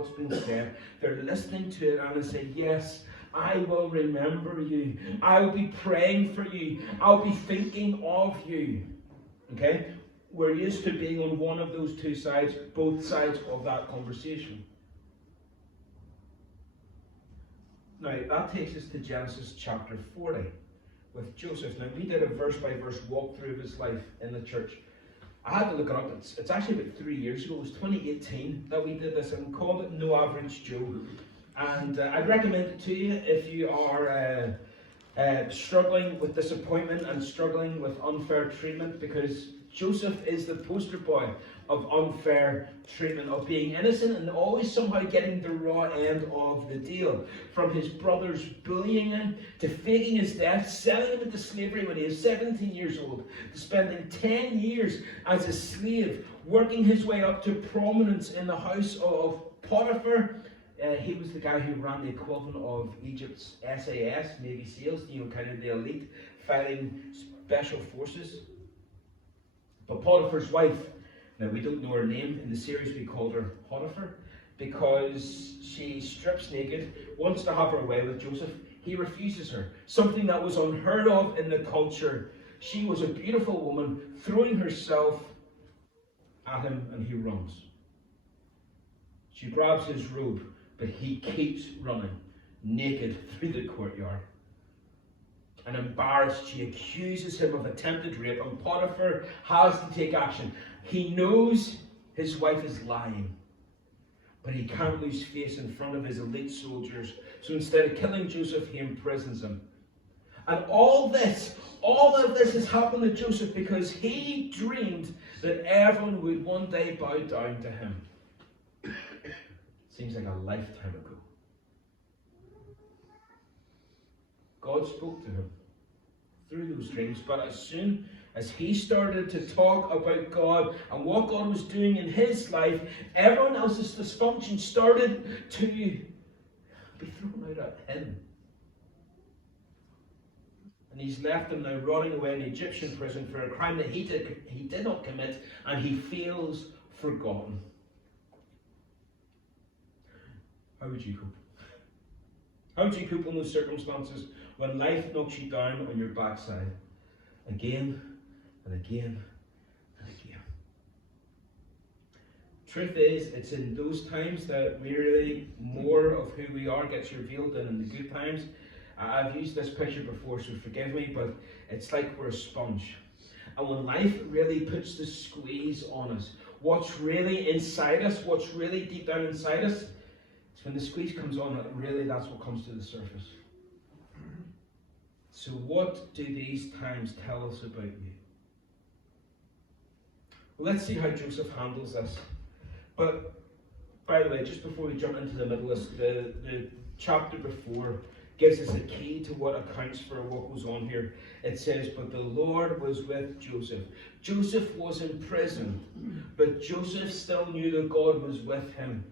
what's been said. They're listening to it and they say, yes, I will remember you. I'll be praying for you. I'll be thinking of you. Okay? We're used to being on one of those two sides, both sides of that conversation. Now, that takes us to Genesis chapter 40 with Joseph. Now, we did a verse-by-verse walkthrough of his life in the church. I had to look it up. It's actually about 3 years ago. It was 2018 that we did this, and we called it No Average Joe. And I'd recommend it to you if you are struggling with disappointment and struggling with unfair treatment, because Joseph is the poster boy of unfair treatment, of being innocent and always somehow getting the raw end of the deal. From his brothers bullying him, to faking his death, selling him into slavery when he was 17 years old, to spending 10 years as a slave, working his way up to prominence in the house of Potiphar. He was the guy who ran the equivalent of Egypt's SAS, Navy SEALs, kind of the elite fighting special forces. But Potiphar's wife, now we don't know her name, in the series we called her Potiphar, because she strips naked, wants to have her way with Joseph. He refuses her, something that was unheard of in the culture. She was a beautiful woman, throwing herself at him, and he runs. She grabs his robe, but he keeps running, naked, through the courtyard. And embarrassed, she accuses him of attempted rape, and Potiphar has to take action. He knows his wife is lying, but he can't lose face in front of his elite soldiers. So instead of killing Joseph, he imprisons him. And all of this has happened to Joseph because he dreamed that everyone would one day bow down to him. Seems like a lifetime ago. God spoke to him through those dreams, but as soon as he started to talk about God and what God was doing in his life, everyone else's dysfunction started to be thrown out at him. And he's left him now rotting away in Egyptian prison for a crime that he did not commit, and he feels forgotten. How would you cope? How would you cope in those circumstances when life knocks you down on your backside again and again and again? Truth is, it's in those times that really more of who we are gets revealed than in the good times. I've used this picture before, so forgive me, but it's like we're a sponge. And when life really puts the squeeze on us, what's really inside us, what's really deep down inside us, when the squeeze comes on, really that's what comes to the surface. So what do these times tell us about you? Well, let's see how Joseph handles this. But, by the way, just before we jump into the middle, the chapter before gives us a key to what accounts for what goes on here. It says, but the Lord was with Joseph. Joseph was in prison, but Joseph still knew that God was with him.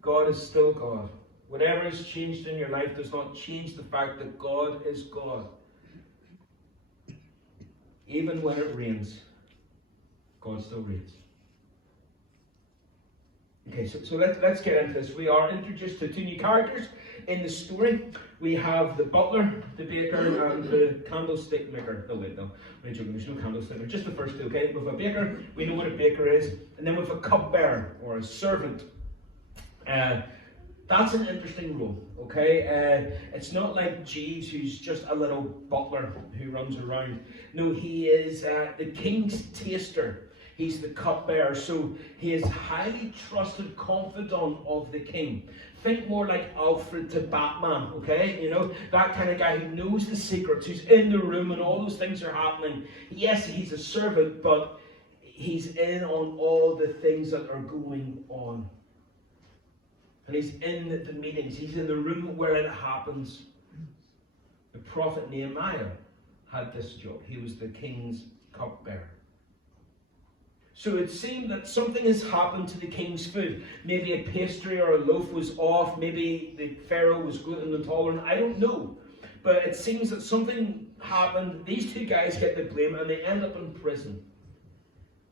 God is still God. Whatever has changed in your life does not change the fact that God is God. Even when it rains, God still reigns. Okay, so let's get into this. We are introduced to two new characters in the story. We have the butler, the baker, and the candlestick maker. No, wait, no. I'm joking. There's no candlestick maker. Just the first two, okay? With a baker, we know what a baker is. And then with a cupbearer, or a servant. That's an interesting role, okay? It's not like Jeeves, who's just a little butler who runs around. No, he is the king's taster. He's the cupbearer, so he is highly trusted confidant of the king. Think more like Alfred to Batman, okay? You know, that kind of guy who knows the secrets, who's in the room when all those things are happening. Yes, he's a servant, but he's in on all the things that are going on. And he's in the meetings. He's in the room where it happens. The prophet Nehemiah had this job. He was the king's cupbearer. So it seemed that something has happened to the king's food. Maybe a pastry or a loaf was off. Maybe the pharaoh was gluten intolerant. I don't know. But it seems that something happened. These two guys get the blame and they end up in prison.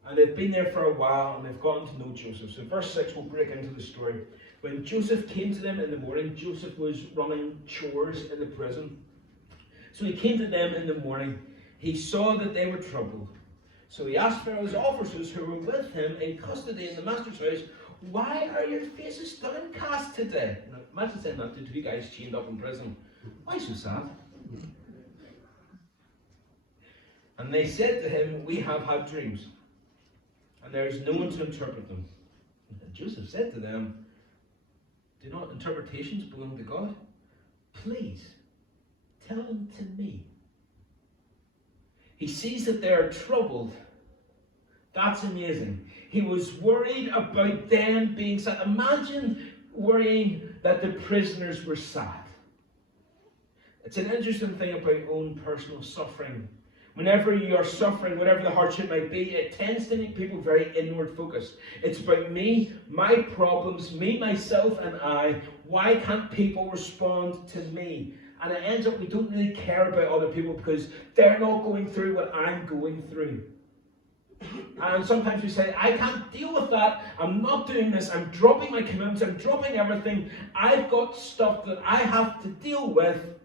And they've been there for a while, and they've gotten to know Joseph. So verse 6 will break into the story. When Joseph came to them in the morning, Joseph was running chores in the prison. So he came to them in the morning. He saw that they were troubled. So he asked Pharaoh's officers who were with him in custody in the master's house, "Why are your faces downcast today?" Now, imagine saying that to two guys chained up in prison. "Why so sad?" And they said to him, "We have had dreams, and there is no one to interpret them." And Joseph said to them, "Do not interpretations belong to God? Please, tell them to me." He sees that they are troubled. That's amazing. He was worried about them being sad. Imagine worrying that the prisoners were sad. It's an interesting thing about own personal suffering. Whenever you are suffering, whatever the hardship might be, it tends to make people very inward focused. It's about me, my problems, me, myself, and I. Why can't people respond to me? And it ends up we don't really care about other people because they're not going through what I'm going through. And sometimes we say, "I can't deal with that. I'm not doing this. I'm dropping my commitments. I'm dropping everything. I've got stuff that I have to deal with."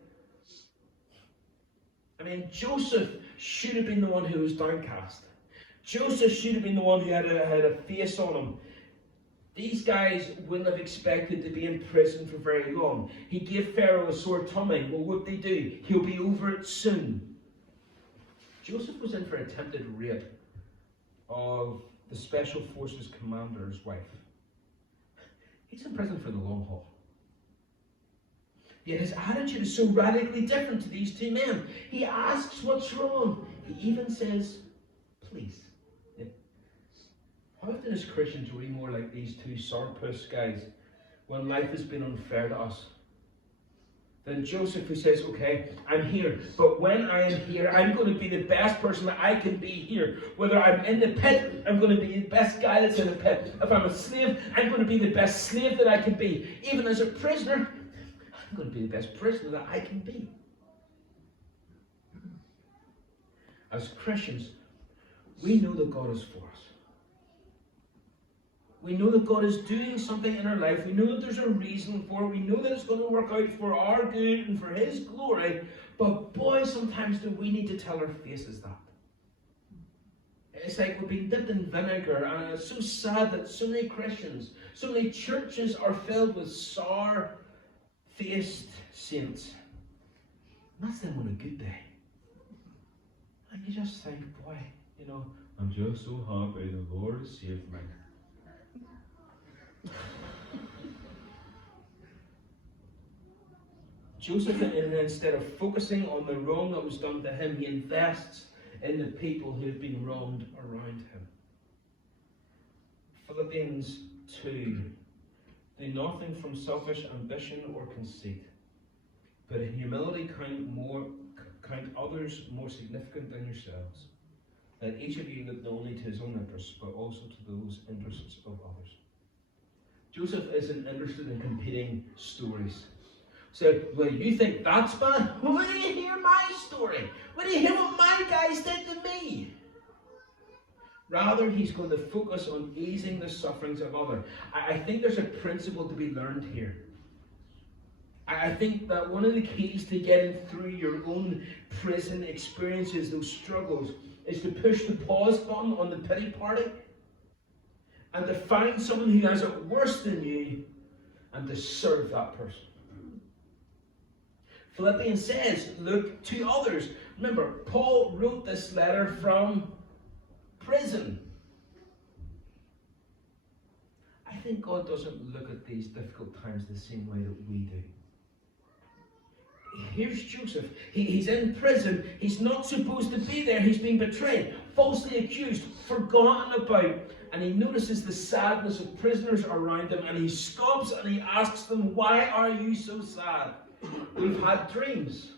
I mean, Joseph should have been the one who was downcast. Joseph should have been the one who had a face on him. These guys wouldn't have expected to be in prison for very long. He gave Pharaoh a sore tummy. Well, what did they do? He'll be over it soon. Joseph was in for attempted rape of the Special Forces commander's wife. He's in prison for the long haul. Yet his attitude is so radically different to these two men. He asks what's wrong. He even says, "Please." How often as Christians are we more like these two sourpuss guys when life has been unfair to us? Than Joseph, who says, "Okay, I'm here, but when I am here, I'm going to be the best person that I can be here. Whether I'm in the pit, I'm going to be the best guy that's in the pit. If I'm a slave, I'm going to be the best slave that I can be. Even as a prisoner, I'm going to be the best prisoner that I can be." As Christians, we know that God is for us. We know that God is doing something in our life. We know that there's a reason for it. We know that it's going to work out for our good and for His glory. But boy, sometimes do we need to tell our faces that. It's like we've been dipped in vinegar, and it's so sad that so many Christians, so many churches are filled with sour-faced saints. And that's them on a good day. And you just think, boy, I'm just so happy the Lord has saved me. Joseph, instead of focusing on the wrong that was done to him, he invests in the people who have been wronged around him. Philippians 2. Do nothing from selfish ambition or conceit, but in humility count others more significant than yourselves. Let each of you look not only to his own interests, but also to those interests of others. Joseph isn't interested in competing stories. So, well, you think that's bad? Well, why do you hear my story? Why do you hear what my guys did to me? Rather, he's going to focus on easing the sufferings of others. I think there's a principle to be learned here. I think that one of the keys to getting through your own prison experiences, those struggles, is to push the pause button on the pity party and to find someone who has it worse than you and to serve that person. Philippians says, look to others. Remember, Paul wrote this letter from prison. I think God doesn't look at these difficult times the same way that we do. Here's Joseph. He's in prison. He's not supposed to be there. He's been betrayed, falsely accused, forgotten about. And he notices the sadness of prisoners around him, and he stops and he asks them, why are you so sad? We've had dreams.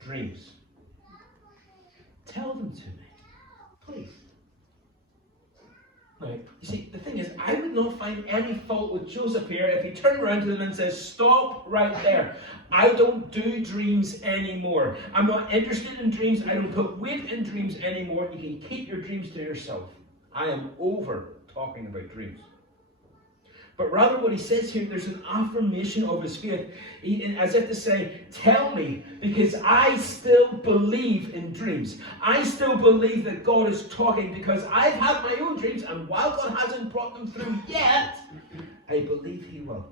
Dreams. Tell them to me, please. Now, you see, the thing is, I would not find any fault with Joseph here if he turned around to them and says, stop right there. I don't do dreams anymore. I'm not interested in dreams. I don't put weight in dreams anymore. You can keep your dreams to yourself. I am over talking about dreams. But rather what he says here, there's an affirmation of his faith, as if to say, tell me, because I still believe in dreams. I still believe that God is talking, because I've had my own dreams, and while God hasn't brought them through yet, I believe he will.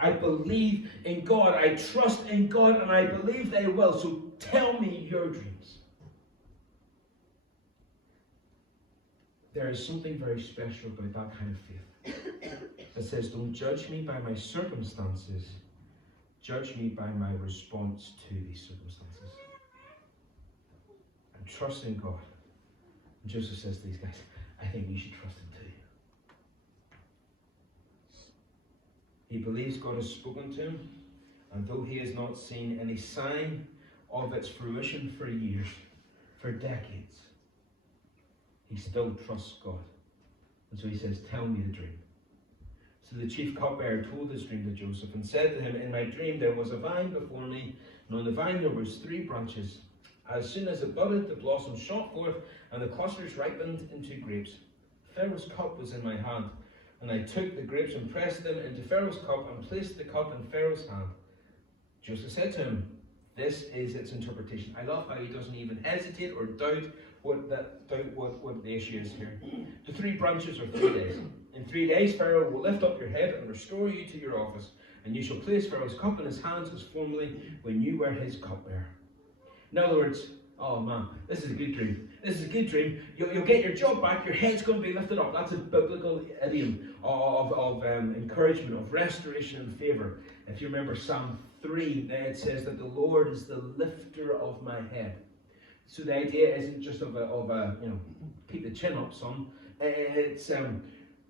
I believe in God, I trust in God, and I believe they will. So tell me your dreams. There is something very special about that kind of faith. It says, don't judge me by my circumstances, judge me by my response to these circumstances. And trust in God. And Joseph says to these guys, I think you should trust him too. He believes God has spoken to him, and though he has not seen any sign of its fruition for years, for decades, he still trusts God. And so he says, tell me the dream. So the chief cupbearer told his dream to Joseph and said to him, in my dream there was a vine before me, and on the vine there was 3 branches. As soon as it budded, the blossoms shot forth, and the clusters ripened into grapes. Pharaoh's cup was in my hand, and I took the grapes and pressed them into Pharaoh's cup and placed the cup in Pharaoh's hand. Joseph said to him, this is its interpretation. I love how he doesn't even hesitate or doubt what the issue is here. The 3 branches are 3 days. In 3 days, Pharaoh will lift up your head and restore you to your office, and you shall place Pharaoh's cup in his hands as formerly when you were his cupbearer. In other words, oh man, this is a good dream. This is a good dream. You'll get your job back. Your head's going to be lifted up. That's a biblical idiom of encouragement, of restoration and favor. If you remember Psalm 3, it says that the Lord is the lifter of my head. So the idea isn't just of a keep the chin up, son. It's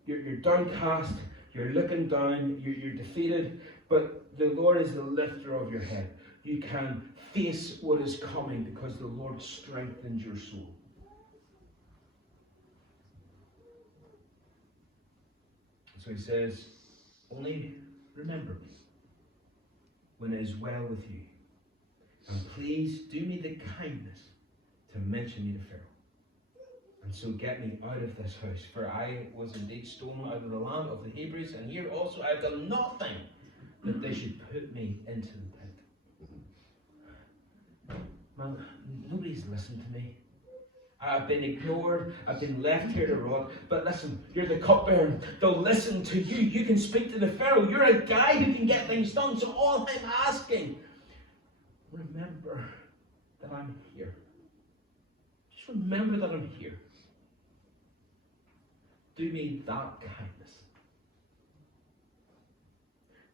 you're downcast, you're looking down, you're defeated, but the Lord is the lifter of your head. You can face what is coming because the Lord strengthens your soul. So he says, only remember me when it is well with you. And please do me the kindness to mention me to Pharaoh. And so get me out of this house, for I was indeed stolen out of the land of the Hebrews, and here also I have done nothing that they should put me into the pit. Man, nobody's listened to me. I've been ignored, I've been left here to rot, but listen, you're the cupbearer. They'll listen to you. You can speak to the Pharaoh. You're a guy who can get things done. So all I'm asking, remember that I'm here. Just remember that I'm here. Do me that kindness.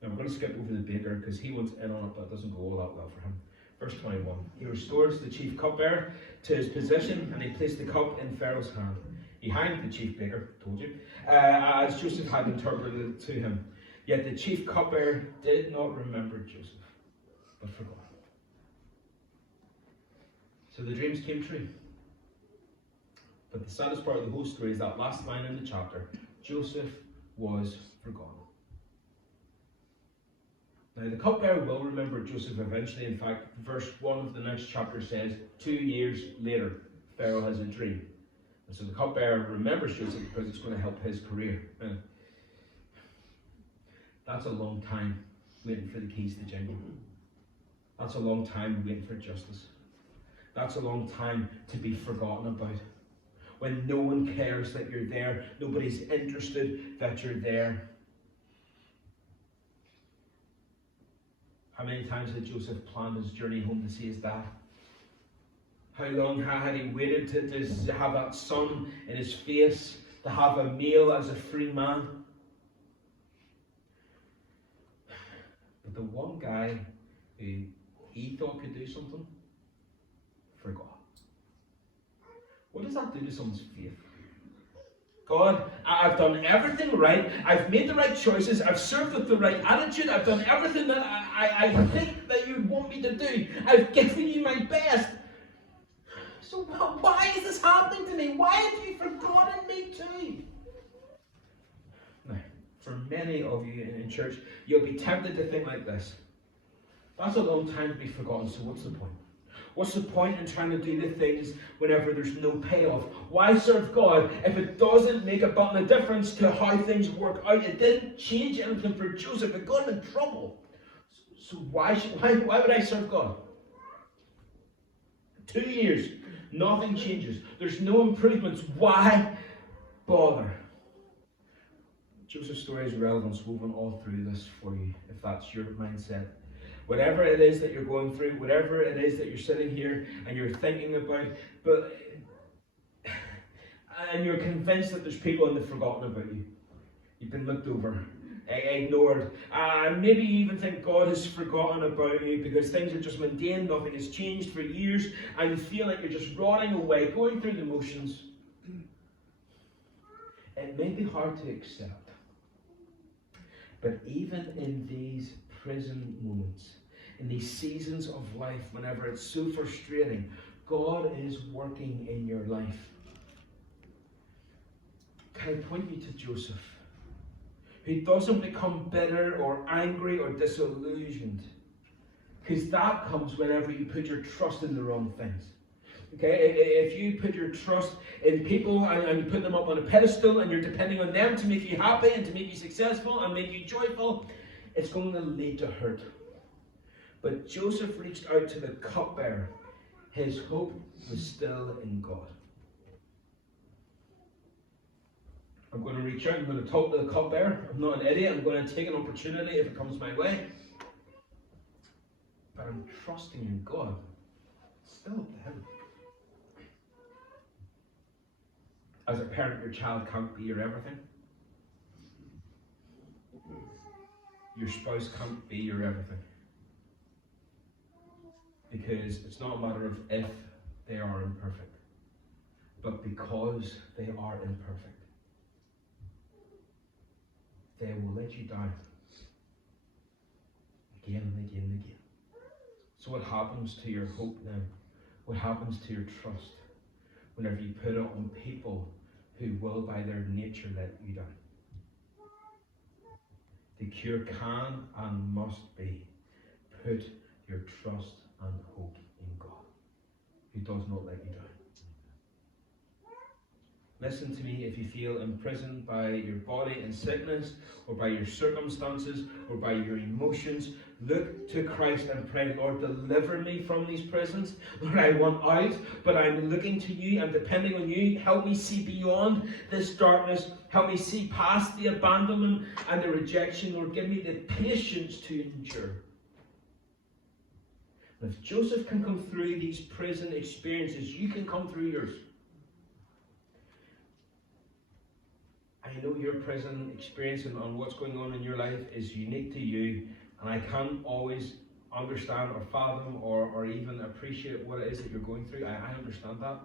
Now we're going to skip over the baker because he wants in on it, but it doesn't go all that well for him. Verse 21. He restores the chief cupbearer to his position, and he placed the cup in Pharaoh's hand. He hanged the chief baker, told you, as Joseph had interpreted it to him. Yet the chief cupbearer did not remember Joseph, but forgot. So the dreams came true. But the saddest part of the whole story is that last line in the chapter. Joseph was forgotten. Now the cupbearer will remember Joseph eventually. In fact, verse 1 of the next chapter says, 2 years later, Pharaoh has a dream. And so the cupbearer remembers Joseph because it's going to help his career. That's a long time waiting for the keys to jingle. That's a long time waiting for justice. That's a long time to be forgotten about. When no one cares that you're there, nobody's interested that you're there. How many times had Joseph planned his journey home to see his dad? How long had he waited to have that sun in his face, to have a meal as a free man? But the one guy who he thought could do something, forgot. What does that do to someone's faith? God, I've done everything right. I've made the right choices. I've served with the right attitude. I've done everything that I think that you want me to do. I've given you my best. So why is this happening to me? Why have you forgotten me too? many of you in church, you'll be tempted to think like this. That's a long time to be forgotten, so what's the point? What's the point in trying to do the things whenever there's no payoff? Why serve God if it doesn't make a button of difference to how things work out? It didn't change anything for Joseph. It got him in trouble. So why would I serve God? 2 years, nothing changes. There's no improvements. Why bother? Joseph's story is relevance woven all through this for you, if that's your mindset. Whatever it is that you're going through, whatever it is that you're sitting here and you're thinking about, and you're convinced that there's people and they've forgotten about you. You've been looked over, ignored, and maybe you even think God has forgotten about you because things are just mundane, nothing has changed for years, and you feel like you're just rotting away, going through the motions. It may be hard to accept, but even in these prison moments, in these seasons of life, whenever it's so frustrating, God is working in your life. Can I point you to Joseph, who doesn't become bitter or angry or disillusioned? Because that comes whenever you put your trust in the wrong things. Okay, if you put your trust in people and you put them up on a pedestal and you're depending on them to make you happy and to make you successful and make you joyful, it's going to lead to hurt. But Joseph reached out to the cupbearer. His hope was still in God. I'm going to reach out, I'm going to talk to the cupbearer. I'm not an idiot, I'm going to take an opportunity if it comes my way. But I'm trusting in God. It's still up to Him. As a parent, your child can't be your everything. Your spouse can't be your everything. Because it's not a matter of if they are imperfect, but because they are imperfect, they will let you down again and again and again. So what happens to your hope then? What happens to your trust whenever you put it on people who will by their nature let you down? The cure can and must be put your trust and hope in God, who does not let you down. Listen to me, if you feel imprisoned by your body in sickness, or by your circumstances, or by your emotions, look to Christ and pray, Lord, deliver me from these prisons. Lord, I want out, but I'm looking to you and depending on you. Help me see beyond this darkness. Help me see past the abandonment and the rejection. Lord, give me the patience to endure. And if Joseph can come through these prison experiences, you can come through yours. I know your prison experience and what's going on in your life is unique to you, and I can't always understand or fathom or even appreciate what it is that you're going through. I understand that.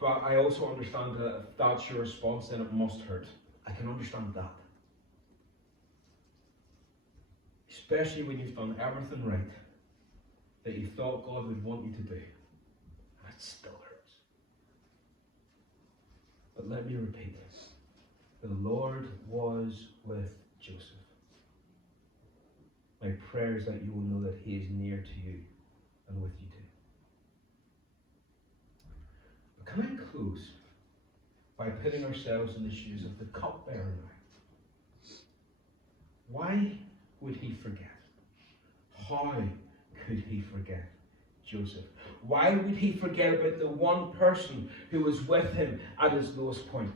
But I also understand that if that's your response, then it must hurt. I can understand that. Especially when you've done everything right that you thought God would want you to do. And it still hurts. But let me repeat this. The Lord was with Joseph. My prayer is that you will know that He is near to you and with you too. But can I close by putting ourselves in the shoes of the cupbearer now? Why would he forget? How could he forget Joseph? Why would he forget about the one person who was with him at his lowest point?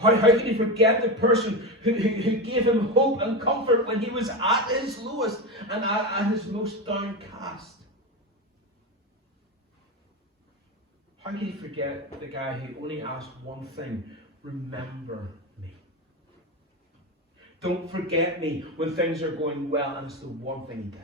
How could he forget the person who gave him hope and comfort when he was at his lowest and at his most downcast? How could he forget the guy who only asked one thing? Remember me. Don't forget me when things are going well, and it's the one thing he did.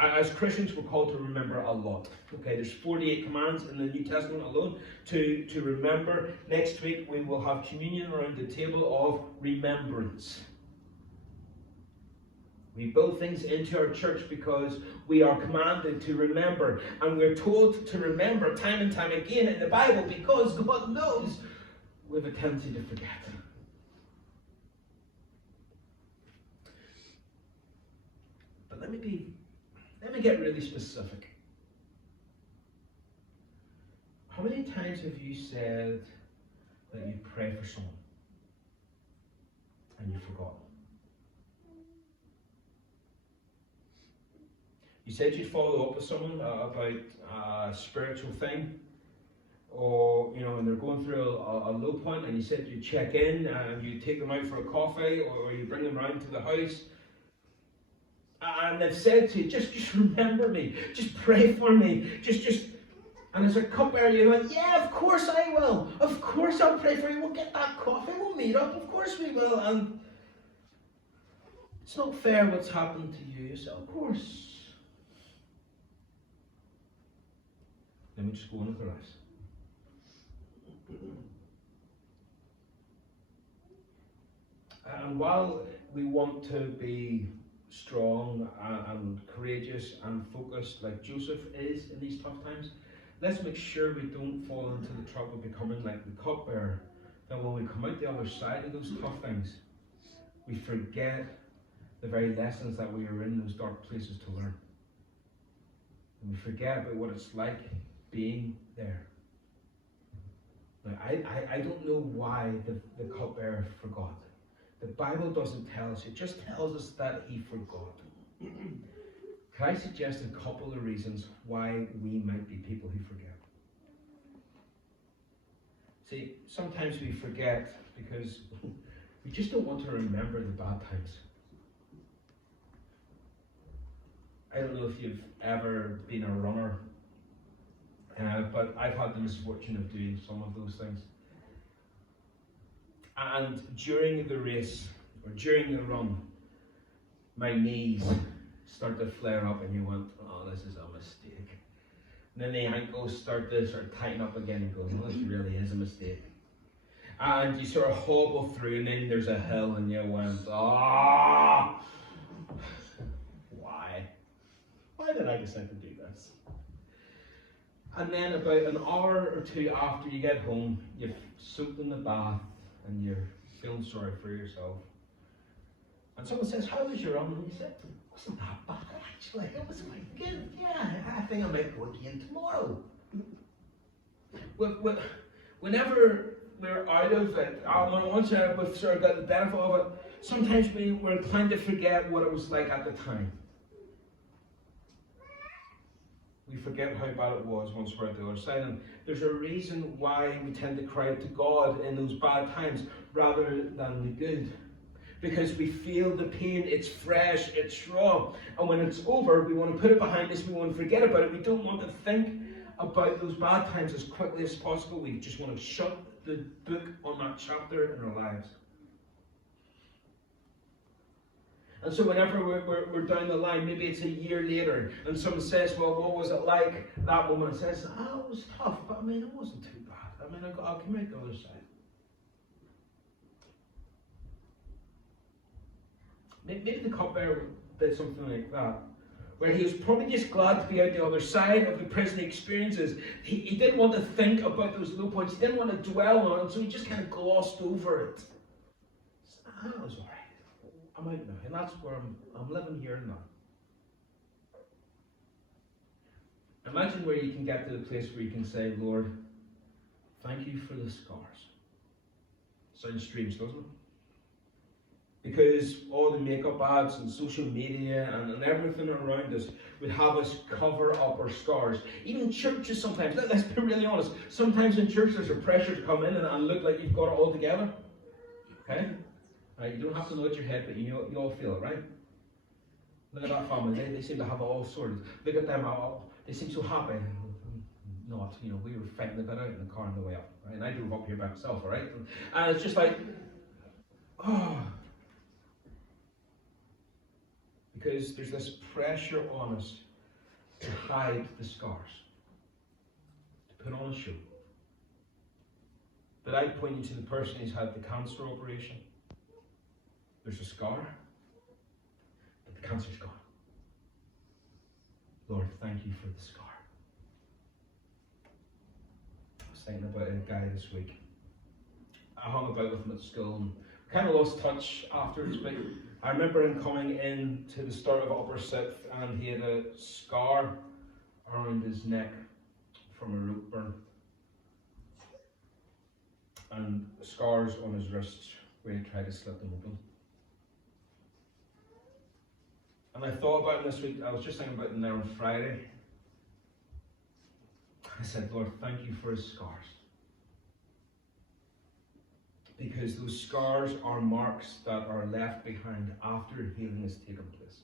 As Christians, we're called to remember a lot. Okay, there's 48 commands in the New Testament alone to remember. Next week we will have communion around the table of remembrance. We build things into our church because we are commanded to remember, and we're told to remember time and time again in the Bible because God knows we have a tendency to forget. let me get really specific. How many times have you said that you pray for someone and you forgot? You said you'd follow up with someone about a spiritual thing, or and they're going through a low point, and you said you'd check in and you take them out for a coffee, or you bring them round to the house, and they've said to you, just remember me, just pray for me, just. And as a cupbearer, you went, yeah, of course I will. Of course I'll pray for you. We'll get that coffee. We'll meet up. Of course we will. And it's not fair what's happened to you. So of course. Let me just go on with the rest. And while we want to be strong and courageous and focused like Joseph is in these tough times, let's make sure we don't fall into the trap of becoming like the cupbearer, that when we come out the other side of those tough things, we forget the very lessons that we were in those dark places to learn. And we forget about what it's like being there. Now, I don't know why the cupbearer forgot. The Bible doesn't tell us, it just tells us that he forgot. Can I suggest a couple of reasons why we might be people who forget? See, sometimes we forget because we just don't want to remember the bad times. I don't know if you've ever been a runner, but I've had the misfortune of doing some of those things. And during the race, or during the run, my knees start to flare up and you went, oh, this is a mistake. And then the ankles start to tighten up again and go, oh, this really is a mistake. And you sort of hobble through, and then there's a hill and you went, ah, why? Why did I decide to do this? And then about an hour or two after you get home, you've soaked in the bath and you're feeling sorry for yourself. And someone says, how was your run? And you said, wasn't that bad actually. It was quite good. Yeah, I think I might go again tomorrow. Whenever we're out of it, once we've sort of got the benefit of it, sometimes we're inclined to forget what it was like at the time. We forget how bad it was once we're at the other side. And there's a reason why we tend to cry out to God in those bad times rather than the good. Because we feel the pain, it's fresh, it's raw. And when it's over, we want to put it behind us, we want to forget about it. We don't want to think about those bad times as quickly as possible. We just want to shut the book on that chapter in our lives. And so whenever we're down the line, maybe it's a year later, and someone says, well, what was it like that moment? And says, oh, it was tough, but I mean, it wasn't too bad. I mean, I'll come out the other side. Maybe the cupbearer did something like that, where he was probably just glad to be out the other side of the prison experiences. He didn't want to think about those low points. He didn't want to dwell on it, so he just kind of glossed over it. It was all right. I'm out now, and that's where I'm living here now. Imagine where you can get to the place where you can say, Lord, thank you for the scars. Sounds strange, doesn't it? Because all the makeup ads and social media and everything around us would have us cover up our scars. Even churches sometimes, let's be really honest, sometimes in church there's a pressure to come in and look like you've got it all together. Okay? You don't have to nod your head, but you all feel it, right? Look at that family, they seem to have it all sorted. Look at them, they seem so happy. Not, we were fighting the bit out in the car on the way up, right? And I drove up here by myself, all right? And it's just like, oh. Because there's this pressure on us to hide the scars, to put on a show. But I point you to the person who's had the cancer operation. There's a scar, but the cancer's gone. Lord, thank you for the scar. I was thinking about a guy this week. I hung about with him at school and kind of lost touch afterwards, but I remember him coming in to the start of Upper Sixth, and he had a scar around his neck from a rope burn, and scars on his wrists where he tried to slit them open. And I thought about him this week. I was just thinking about him there on Friday. I said, Lord, thank you for his scars. Because those scars are marks that are left behind after healing has taken place.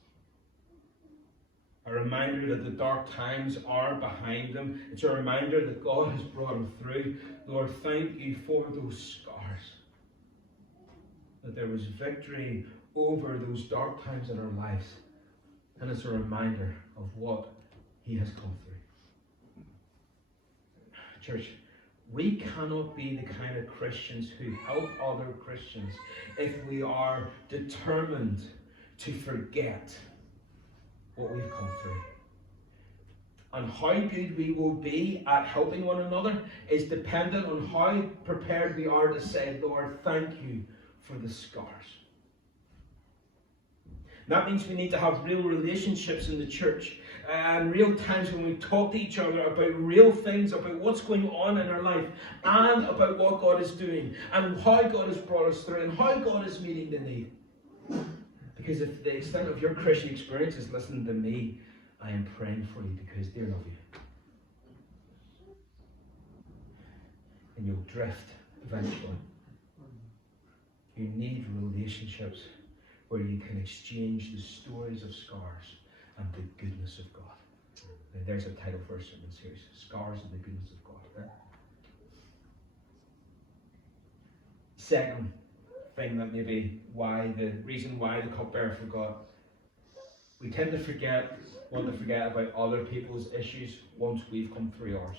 A reminder that the dark times are behind him. It's a reminder that God has brought him through. Lord, thank you for those scars. That there was victory over those dark times in our lives. And it's a reminder of what he has come through. Church, we cannot be the kind of Christians who help other Christians if we are determined to forget what we've come through. And how good we will be at helping one another is dependent on how prepared we are to say, Lord, thank you for the scars. That means we need to have real relationships in the church and real times when we talk to each other about real things, about what's going on in our life and about what God is doing and how God has brought us through and how God is meeting the need. Because if the extent of your Christian experience is listening to me, I am praying for you because they love you. And you'll drift eventually. You need relationships where you can exchange the stories of scars and the goodness of God. Now, there's a title for a sermon series, Scars and the Goodness of God. Right? Second thing that maybe the reason why the cupbearer forgot. We tend to want to forget about other people's issues once we've come through ours.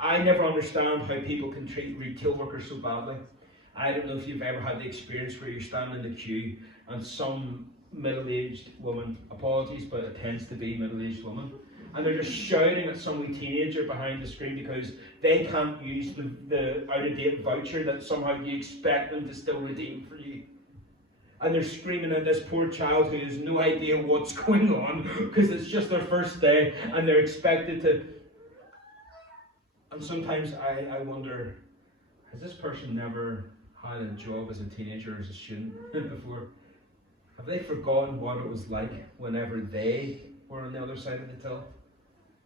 I never understand how people can treat retail workers so badly. I don't know if you've ever had the experience where you're standing in the queue and some middle-aged woman, apologies, but it tends to be middle-aged woman, and they're just shouting at some wee teenager behind the screen because they can't use the out-of-date voucher that somehow you expect them to still redeem for you. And they're screaming at this poor child who has no idea what's going on because it's just their first day and they're expected to. And sometimes I wonder, has this person never had a job as a teenager or as a student before? Have they forgotten what it was like whenever they were on the other side of the till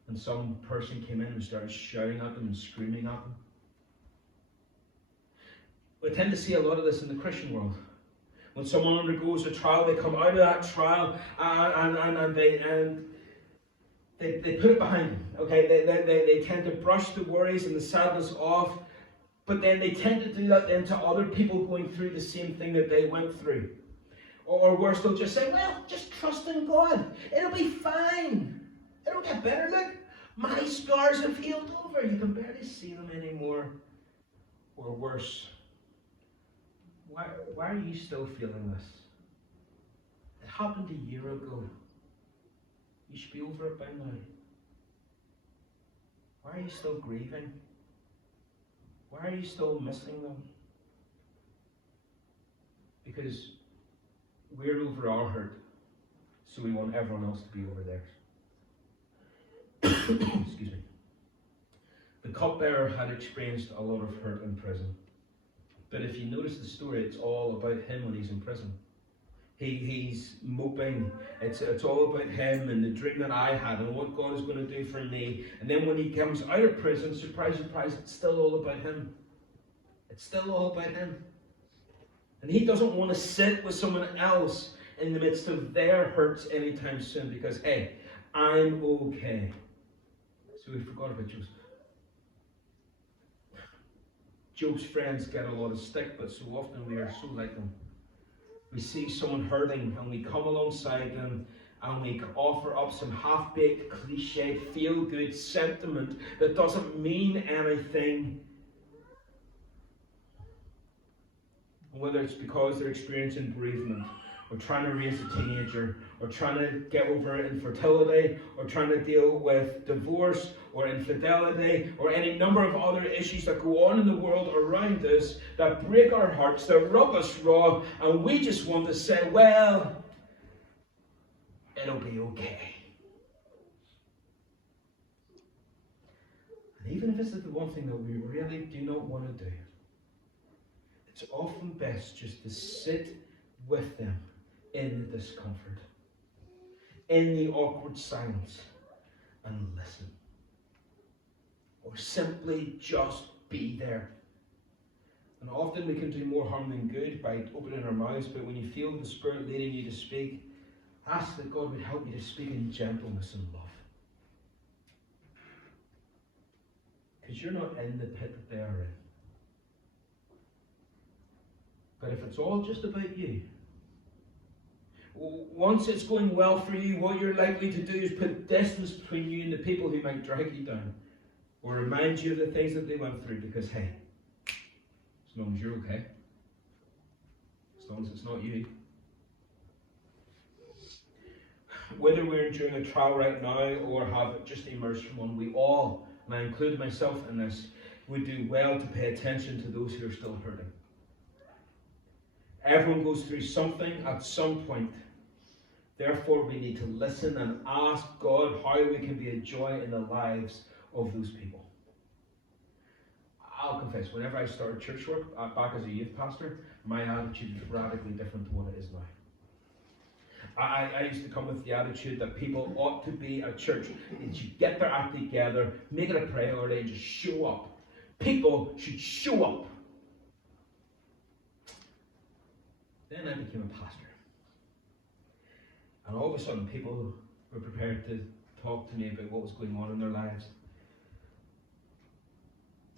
and some person came in and started shouting at them and screaming at them? We tend to see a lot of this in the Christian world. When someone undergoes a trial, they come out of that trial and they put it behind them. Okay, they tend to brush the worries and the sadness off. But then they tend to do that then to other people going through the same thing that they went through. Or worse, they'll just say, well, just trust in God. It'll be fine. It'll get better. Look, my scars have healed over. You can barely see them anymore. Or worse, why are you still feeling this? It happened a year ago. You should be over it by now. Why are you still grieving? Why are you still missing them? Because we're over our hurt, so we want everyone else to be over theirs. Excuse me. The cupbearer had experienced a lot of hurt in prison. But if you notice the story, it's all about him when he's in prison. He's moping. It's all about him and the dream that I had and what God is going to do for me. And then when he comes out of prison, surprise, surprise, it's still all about him. It's still all about him. And he doesn't want to sit with someone else in the midst of their hurts anytime soon because, hey, I'm okay. So we forgot about Joseph. Job's friends get a lot of stick, but so often we are so like them. We see someone hurting and we come alongside them and we offer up some half-baked, cliche, feel-good sentiment that doesn't mean anything. Whether it's because they're experiencing bereavement or trying to raise a teenager, or trying to get over infertility, or trying to deal with divorce, or infidelity, or any number of other issues that go on in the world around us that break our hearts, that rub us raw, and we just want to say, well, it'll be okay. And even if this is the one thing that we really do not want to do, it's often best just to sit with them in the discomfort, in the awkward silence, and listen. Or simply just be there. And often we can do more harm than good by opening our mouths, but when you feel the Spirit leading you to speak, ask that God would help you to speak in gentleness and love. Because you're not in the pit that they are in. But if it's all just about you, once it's going well for you, what you're likely to do is put distance between you and the people who might drag you down, or remind you of the things that they went through, because hey, as long as you're okay, as long as it's not you. Whether we're enduring a trial right now or have just emerged from one, we all, and I include myself in this, would do well to pay attention to those who are still hurting. Everyone goes through something at some point. Therefore, we need to listen and ask God how we can be a joy in the lives of those people. I'll confess, whenever I started church work, back as a youth pastor, my attitude was radically different to what it is now. I used to come with the attitude that people ought to be at church. They should get their act together, make it a priority, and just show up. People should show up. Then I became a pastor. And all of a sudden, people were prepared to talk to me about what was going on in their lives.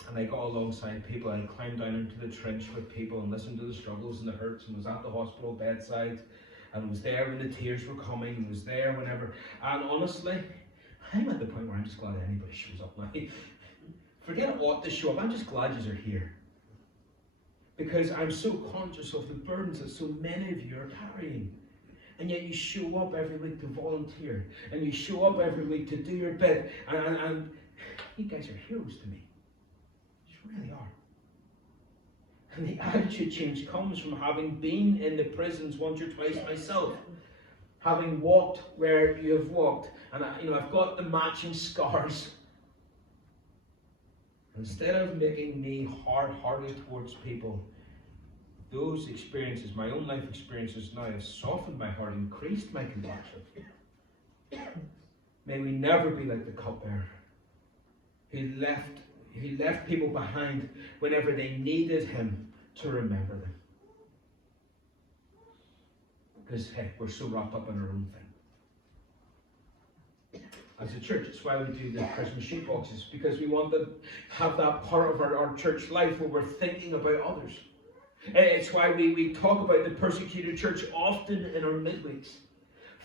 And I got alongside people. I climbed down into the trench with people and listened to the struggles and the hurts, and was at the hospital bedside, and was there when the tears were coming, and was there whenever. And honestly, I'm at the point where I'm just glad anybody shows up now. Forget ought to show up. I'm just glad you're here. Because I'm so conscious of the burdens that so many of you are carrying. And yet you show up every week to volunteer. And you show up every week to do your bit. And you guys are heroes to me. You really are. And the attitude change comes from having been in the prisons once or twice myself. Having walked where you have walked. And I've got the matching scars. Instead of making me hard-hearted towards people, those experiences, my own life experiences now, have softened my heart, increased my compassion. May we never be like the cupbearer who left people behind whenever they needed him to remember them. Because, hey, we're so wrapped up in our own thing. As a church, it's why we do the Christmas shoe boxes, because we want to have that part of our church life where we're thinking about others. It's why we talk about the persecuted church often in our midweeks.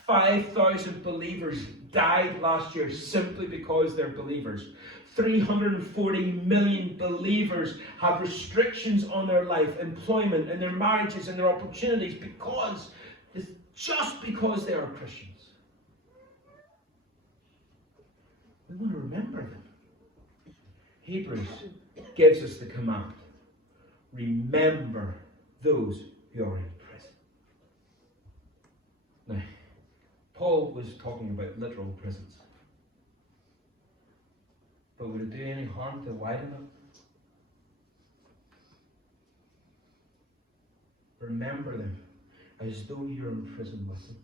5,000 believers died last year simply because they're believers. 340 million believers have restrictions on their life, employment, and their marriages and their opportunities just because they are Christians. We want to remember them. Hebrews gives us the command. Remember those who are in prison. Now, Paul was talking about literal prisons. But would it do any harm to widen them? Remember them as though you're in prison with them.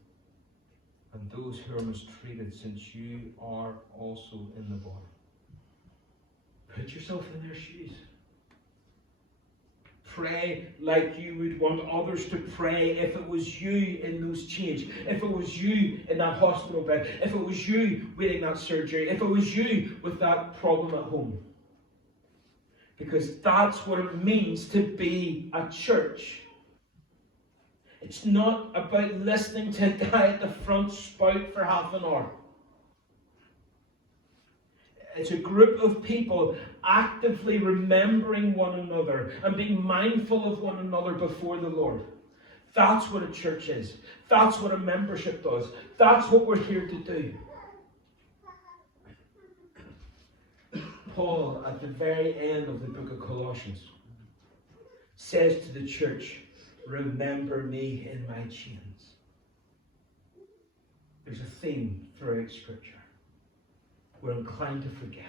And those who are mistreated, since you are also in the body. Put yourself in their shoes. Pray like you would want others to pray if it was you in those chains, if it was you in that hospital bed, if it was you waiting that surgery, if it was you with that problem at home. Because that's what it means to be a church. It's not about listening to a guy at the front spout for half an hour. It's a group of people actively remembering one another and being mindful of one another before the Lord. That's what a church is. That's what a membership does. That's what we're here to do. Paul, at the very end of the book of Colossians, says to the church, remember me in my chains. There's a theme throughout Scripture. We're inclined to forget.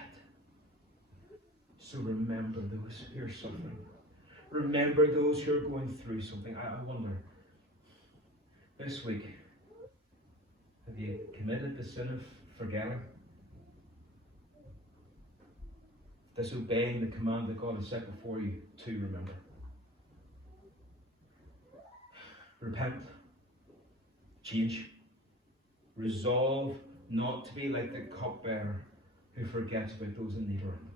So remember those who are suffering. Remember those who are going through something. I wonder, this week, have you committed the sin of forgetting? Disobeying the command that God has set before you to remember? Repent. Change. Resolve not to be like the cupbearer who forgets about those in need around.